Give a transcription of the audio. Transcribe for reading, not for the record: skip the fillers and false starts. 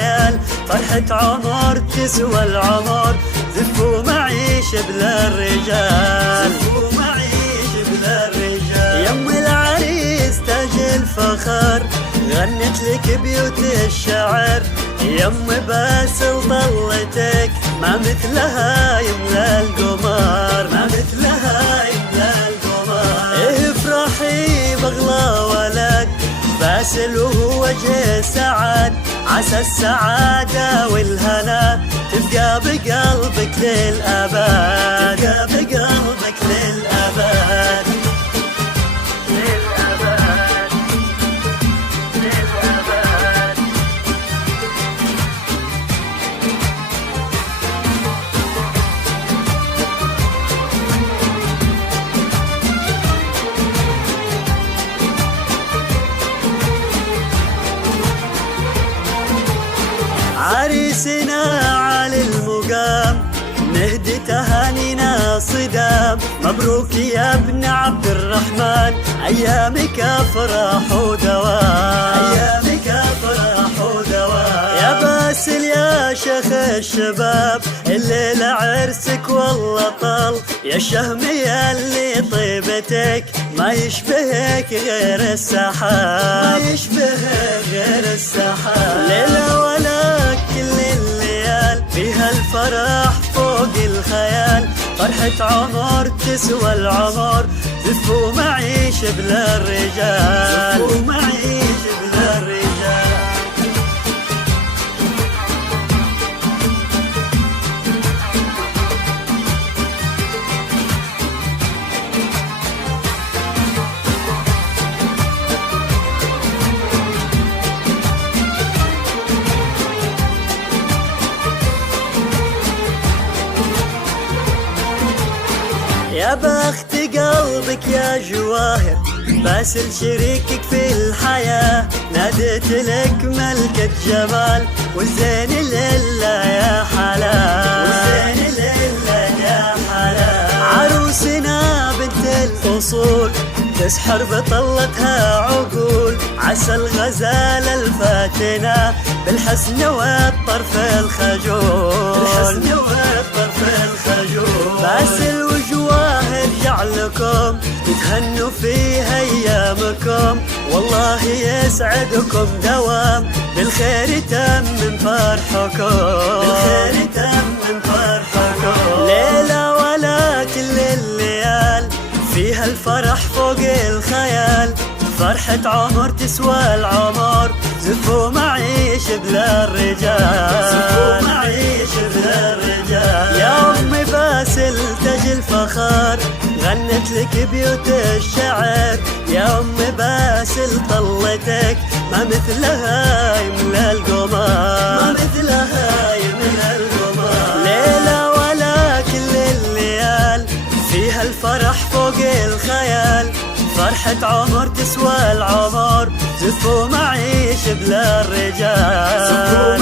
الخيال، فرحة عمر تسوى العمر، زفوا معيش بلا الرجال، زفوا معيش بلا الرجال. يم العريس تاج الفخر غنت لك بيوت الشعر، يم باسل طلتك ما مثلها يملى القمر، ما مثلها يملى القمر. إيه افرحي بغلا ولد باسل وهو وجه سعد، عسى السعادة والهنا تبقى بقلبك للأبد، تبقى بقلبك للأبد، للأبد، للأبد. عريسنا على المقام نهدي تهانينا صدام، مبروك يا ابن عبد الرحمن، ايامك افراح ودوام، ايامك افراح ودوام. يا باسل يا شيخ الشباب الليلة عرسك والله طال، يا الشهم يا اللي طيبتك ما يشبهك غير السحاب، ما يشبهك غير السحاب. ليلة ولا كل الليال فيها الفرح فوق الخيال، فرحة عمر تسوى العمر، زفوا معيش بلا الرجال، زفوا معيش بلا الرجال. يا بخت قلبك يا جواهر باسل شريكك في الحياة، ناديت لك ملكة جمال والزين لله يا حلال، والزين لله يا حلال. عروسنا بنت الأصول تسحر بطلتها عقول، عسى الغزالة الفاتنة بالحسن والطرف الخجول، بالحسن والطرف الخجول. باسل وجواهر جعلكم تتهنوا في ايامكم، والله يسعدكم دوام، بالخير تمم فرحكم، بالخير تمم فرحكم. ليلة ولا كل الليال فيها الفرح فوق الخيال، فرحة عمر تسوى العمر، زفوا معيش بلا الرجال، زفوا معيش بلا الرجال. يا أم باسل تاج الفخر غنت لك بيوت الشعر، يا أم باسل طلتك ما مثلها يملى القمر، ما مثلها يملى القمر. ليلة ولا كل الليال فيها الفرح فوق الخيال، فرحة عمر تسوى العمر، زفوا معيش بلا الرجال، زفوا